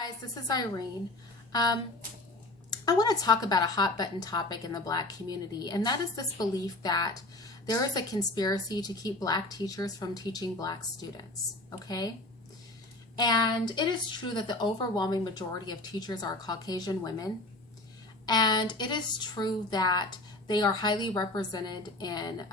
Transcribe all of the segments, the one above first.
Guys, this is Irene. I want to talk about a hot button topic in the Black community, and that is this belief that there is a conspiracy to keep Black teachers from teaching Black students, okay? And it is true that the overwhelming majority of teachers are Caucasian women, and it is true that they are highly represented in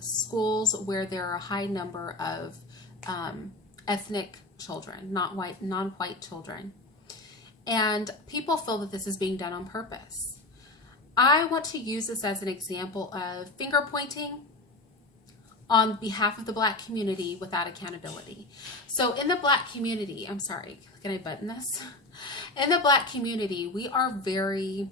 schools where there are a high number of ethnic children, non-white children. And people feel that this is being done on purpose. I want to use this as an example of finger pointing on behalf of the Black community without accountability. So in the Black community, I'm sorry, can I button this? In the Black community, we are very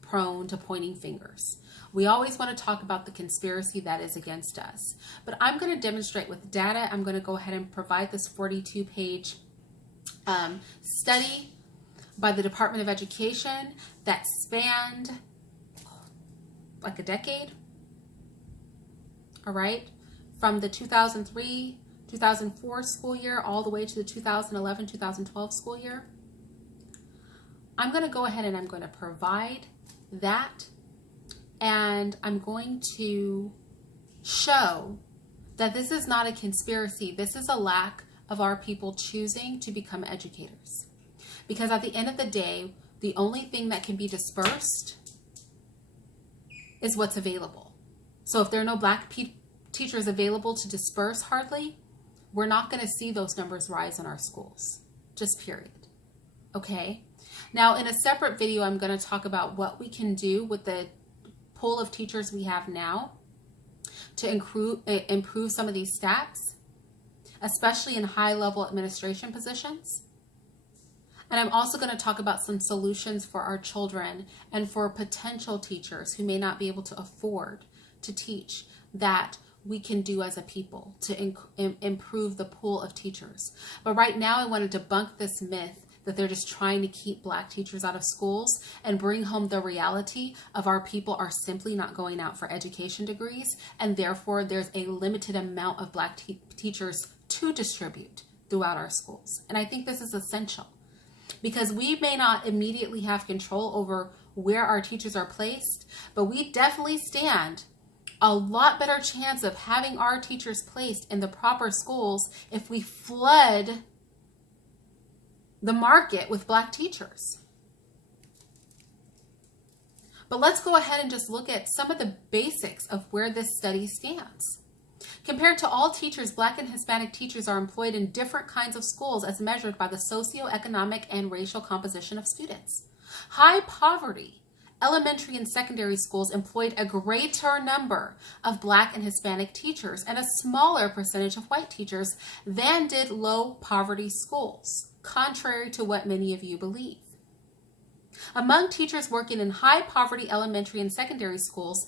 prone to pointing fingers. We always want to talk about the conspiracy that is against us. But I'm going to demonstrate with data. I'm going to go ahead and provide this 42-page study by the Department of Education that spanned like a decade. All right. From the 2003-2004 school year all the way to the 2011-2012 school year. I'm going to go ahead and I'm going to provide that, and I'm going to show that this is not a conspiracy. This is a lack of our people choosing to become educators. Because at the end of the day, the only thing that can be dispersed is what's available. So if there are no Black teachers available to disperse hardly, we're not going to see those numbers rise in our schools. Just period. Okay? Now, in a separate video, I'm going to talk about what we can do with the pool of teachers we have now to improve some of these stats, especially in high-level administration positions. And I'm also going to talk about some solutions for our children and for potential teachers who may not be able to afford to teach that we can do as a people to improve the pool of teachers. But right now I want to debunk this myth that they're just trying to keep Black teachers out of schools and bring home the reality of our people are simply not going out for education degrees, and therefore there's a limited amount of Black teachers to distribute throughout our schools. And I think this is essential, because we may not immediately have control over where our teachers are placed, but we definitely stand a lot better chance of having our teachers placed in the proper schools if we flood the market with Black teachers. But let's go ahead and just look at some of the basics of where this study stands. Compared to all teachers, Black and Hispanic teachers are employed in different kinds of schools as measured by the socioeconomic and racial composition of students. High poverty elementary and secondary schools employed a greater number of Black and Hispanic teachers and a smaller percentage of white teachers than did low poverty schools, contrary to what many of you believe. Among teachers working in high poverty elementary and secondary schools,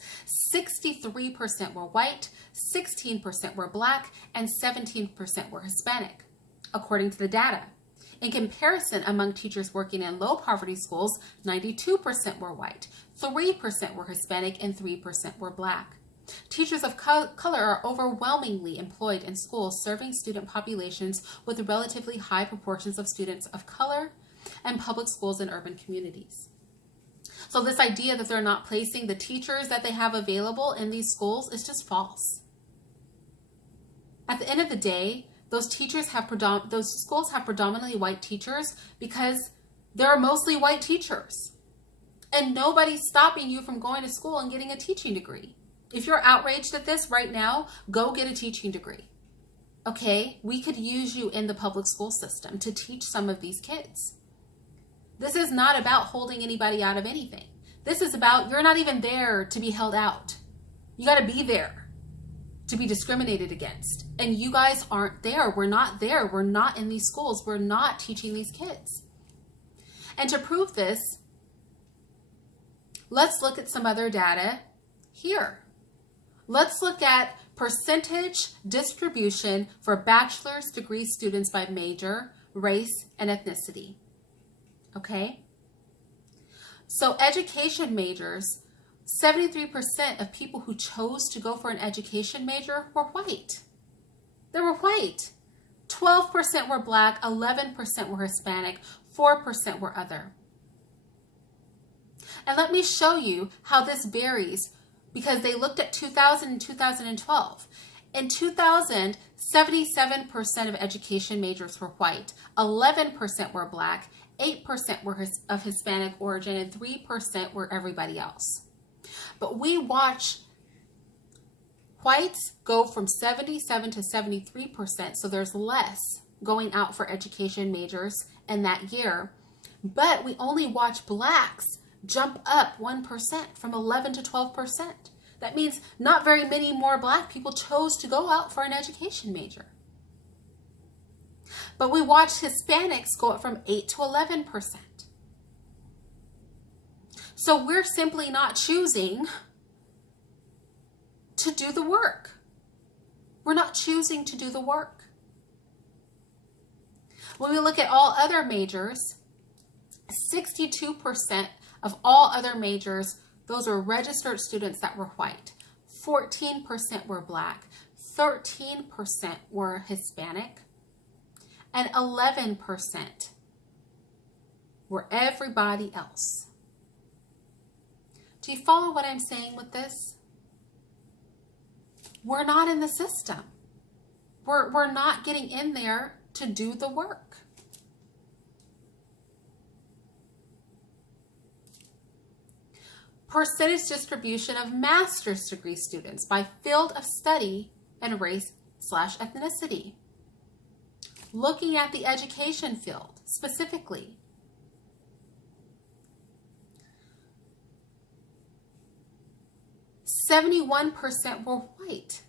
63% were white, 16% were Black, and 17% were Hispanic, according to the data. In comparison, among teachers working in low poverty schools, 92% were white, 3% were Hispanic, and 3% were Black. Teachers of color are overwhelmingly employed in schools serving student populations with relatively high proportions of students of color and public schools in urban communities. So this idea that they're not placing the teachers that they have available in these schools is just false. At the end of the day, those schools have predominantly white teachers because there are mostly white teachers. And nobody's stopping you from going to school and getting a teaching degree. If you're outraged at this right now, go get a teaching degree. Okay? We could use you in the public school system to teach some of these kids. This is not about holding anybody out of anything. This is about you're not even there to be held out. You got to be there to be discriminated against. And you guys aren't there. We're not there. We're not in these schools. We're not teaching these kids. And to prove this, let's look at some other data here. Let's look at percentage distribution for bachelor's degree students by major, race, and ethnicity. Okay? So education majors, 73% of people who chose to go for an education major were white. They were white. 12% were Black, 11% were Hispanic, 4% were other. And let me show you how this varies, because they looked at 2000 and 2012. In 2000, 77% of education majors were white, 11% were black, 8% were of Hispanic origin, and 3% were everybody else. But we watch whites go from 77 to 73%, so there's less going out for education majors in that year. But we only watch blacks jump up 1% from 11 to 12%. That means not very many more black people chose to go out for an education major. But we watched Hispanics go up from 8 to 11%. So we're simply not choosing to do the work. We're not choosing to do the work. When we look at all other majors, 62% of all other majors, those were registered students that were white. 14% were black. 13% were Hispanic. And 11% were everybody else. Do you follow what I'm saying with this? We're not in the system. We're not getting in there to do the work. Percentage distribution of master's degree students by field of study and race/ethnicity. Looking at the education field specifically. "71% were white,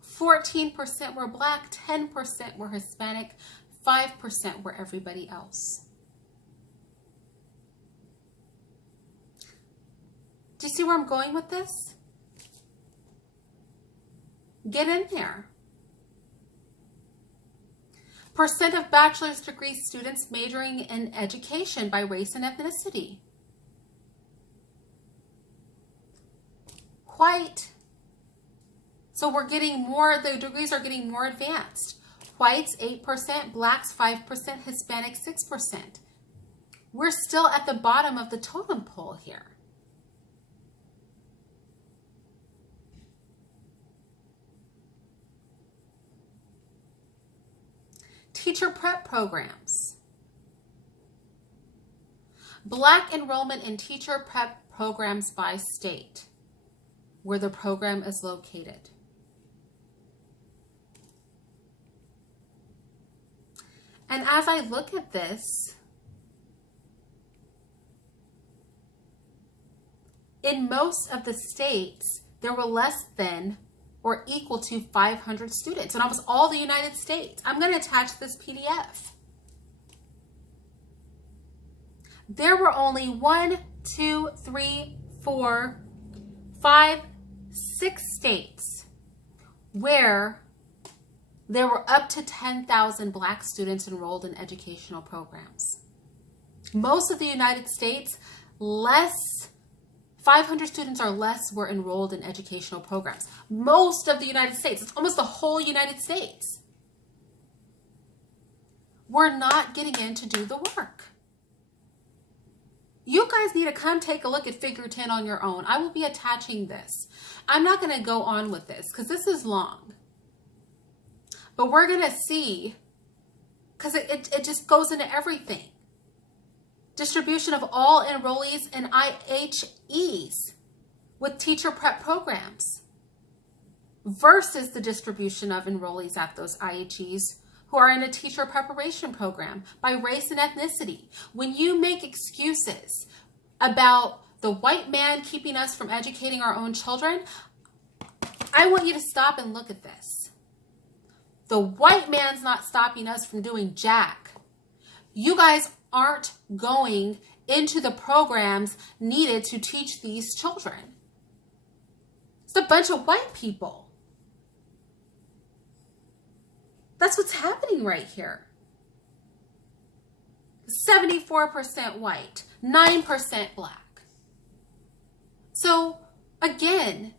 14% were black, 10% were Hispanic, 5% were everybody else." Do you see where I'm going with this? Get in there. Percent of bachelor's degree students majoring in education by race and ethnicity. White. So we're getting more, the degrees are getting more advanced. Whites 8%, blacks 5%, Hispanic 6%. We're still at the bottom of the totem pole here. Teacher prep programs. Black enrollment in teacher prep programs by state, where the program is located. And as I look at this, in most of the states, there were less than or equal to 500 students in almost all the United States. I'm going to attach this PDF. There were only 1, 2, 3, 4, 5, 6 states where there were up to 10,000 black students enrolled in educational programs. Most of the United States, 500 students or less were enrolled in educational programs. Most of the United States, it's almost the whole United States. We're not getting in to do the work. You guys need to come take a look at Figure 10 on your own. I will be attaching this. I'm not going to go on with this because this is long. But we're going to see, because it just goes into everything. Distribution of all enrollees in IHEs with teacher prep programs versus the distribution of enrollees at those IHEs who are in a teacher preparation program by race and ethnicity. When you make excuses about the white man keeping us from educating our own children, I want you to stop and look at this. The white man's not stopping us from doing jack. You guys aren't going into the programs needed to teach these children. It's a bunch of white people. That's what's happening right here. 74% white, 9% black. So again,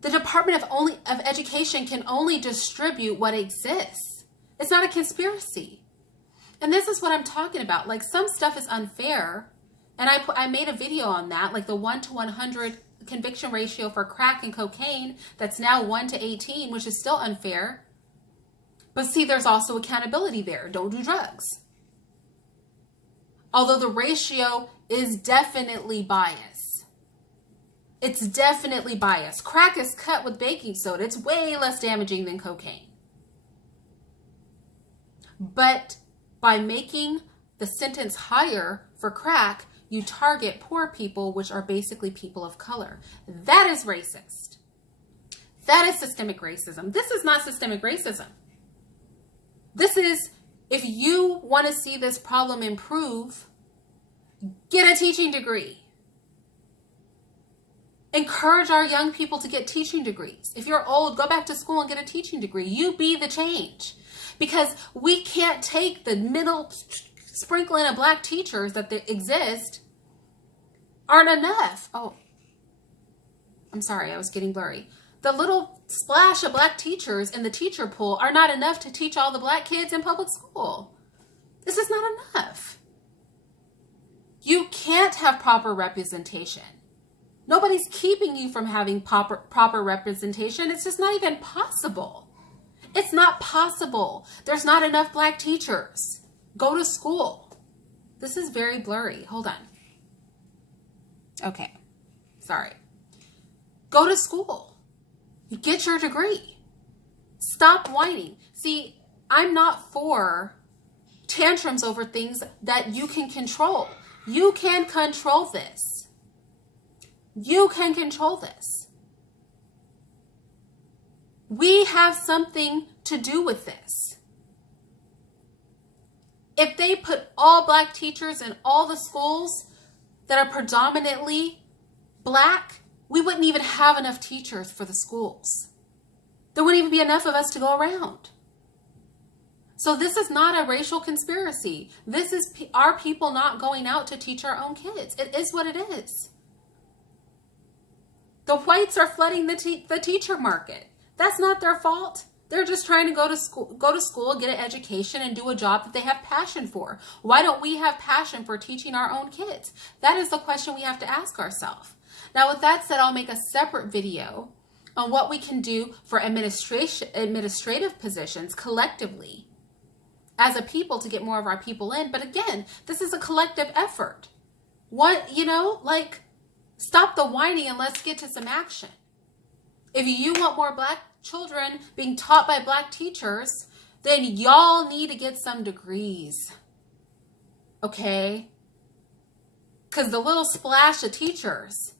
the Department of Education can only distribute what exists. It's not a conspiracy. And this is what I'm talking about. Like, some stuff is unfair. And I made a video on that, like the 1 to 100 conviction ratio for crack and cocaine. That's now 1 to 18, which is still unfair. But see, there's also accountability there. Don't do drugs. Although the ratio is definitely biased. It's definitely biased. Crack is cut with baking soda. It's way less damaging than cocaine. But by making the sentence higher for crack, you target poor people, which are basically people of color. That is racist. That is systemic racism. This is not systemic racism. This is, if you want to see this problem improve, get a teaching degree. Encourage our young people to get teaching degrees. If you're old, go back to school and get a teaching degree. You be the change. Because we can't take the middle sprinkling of black teachers that exist aren't enough. Oh, I'm sorry, I was getting blurry. The little splash of black teachers in the teacher pool are not enough to teach all the black kids in public school. This is not enough. You can't have proper representation. Nobody's keeping you from having proper representation. It's just not even possible. It's not possible. There's not enough black teachers. Go to school. This is very blurry. Hold on. Okay. Sorry. Go to school. Get your degree. Stop whining. See, I'm not for tantrums over things that you can control. You can control this. You can control this. We have something to do with this. If they put all black teachers in all the schools that are predominantly black, we wouldn't even have enough teachers for the schools. There wouldn't even be enough of us to go around. So this is not a racial conspiracy. This is our people not going out to teach our own kids. It is what it is. The whites are flooding the teacher market. That's not their fault. They're just trying to go to school, get an education, and do a job that they have passion for. Why don't we have passion for teaching our own kids? That is the question we have to ask ourselves. Now, with that said, I'll make a separate video on what we can do for administrative positions collectively as a people to get more of our people in. But again, this is a collective effort. Stop the whining and let's get to some action. If you want more black children being taught by black teachers, then y'all need to get some degrees. Okay? Because the little splash of teachers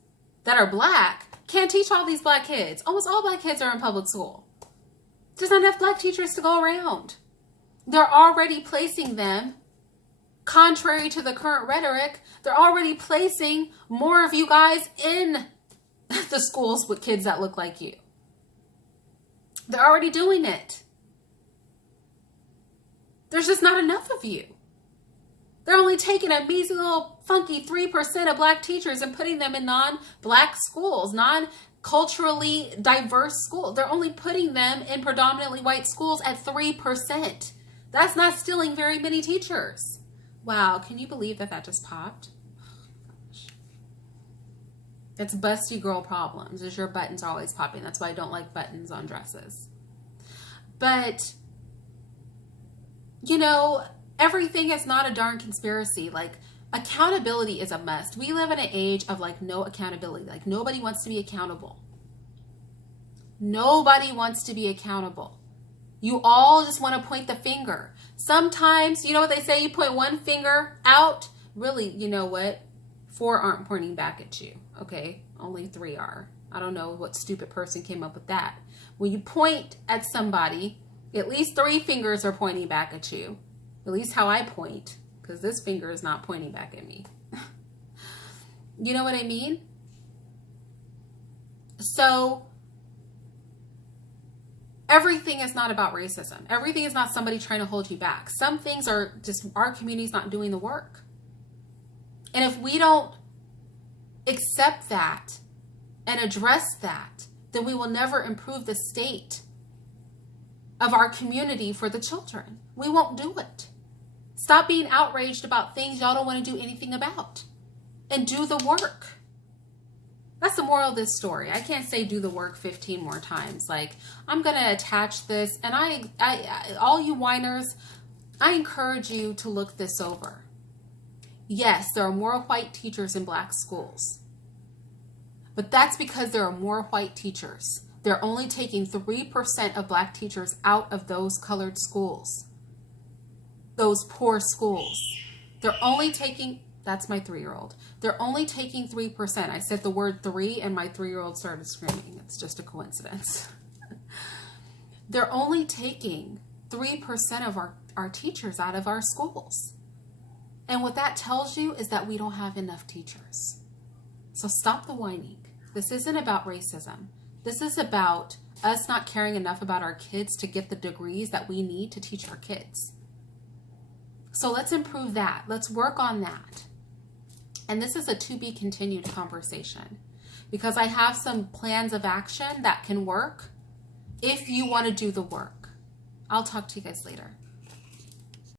that are black can't teach all these black kids. Almost all black kids are in public school. There's not enough black teachers to go around. They're already placing them, contrary to the current rhetoric, they're already placing more of you guys in the schools with kids that look like you. They're already doing it. There's just not enough of you. They're only taking a measly little funky 3% of black teachers and putting them in non-black schools, non-culturally diverse schools. They're only putting them in predominantly white schools at 3%. That's not stealing very many teachers. Wow, can you believe that just popped? It's busty girl problems. Is your buttons are always popping. That's why I don't like buttons on dresses. But, everything is not a darn conspiracy. Accountability is a must. We live in an age of no accountability. Nobody wants to be accountable. Nobody wants to be accountable. You all just want to point the finger. Sometimes, you know what they say? You point one finger out. Really, you know what? 4 aren't pointing back at you. Okay, only 3 are. I don't know what stupid person came up with that. When you point at somebody, at least 3 fingers are pointing back at you. At least how I point, because this finger is not pointing back at me. You know what I mean? So everything is not about racism. Everything is not somebody trying to hold you back. Some things are just our community's not doing the work. And if we don't accept that and address that, then we will never improve the state of our community for the children. We won't do it. Stop being outraged about things y'all don't want to do anything about. And do the work. That's the moral of this story. I can't say do the work 15 more times. Like, I'm going to attach this. And I all you whiners, I encourage you to look this over. Yes, there are more white teachers in black schools. But that's because there are more white teachers. They're only taking 3% of black teachers out of those colored schools. Those poor schools. They're only taking, that's my 3-year-old. They're only taking 3%. I said the word 3 and my 3-year-old started screaming. It's just a coincidence. They're only taking 3% of our teachers out of our schools. And what that tells you is that we don't have enough teachers. So stop the whining. This isn't about racism. This is about us not caring enough about our kids to get the degrees that we need to teach our kids. So let's improve that. Let's work on that. And this is a to be continued conversation because I have some plans of action that can work if you want to do the work. I'll talk to you guys later.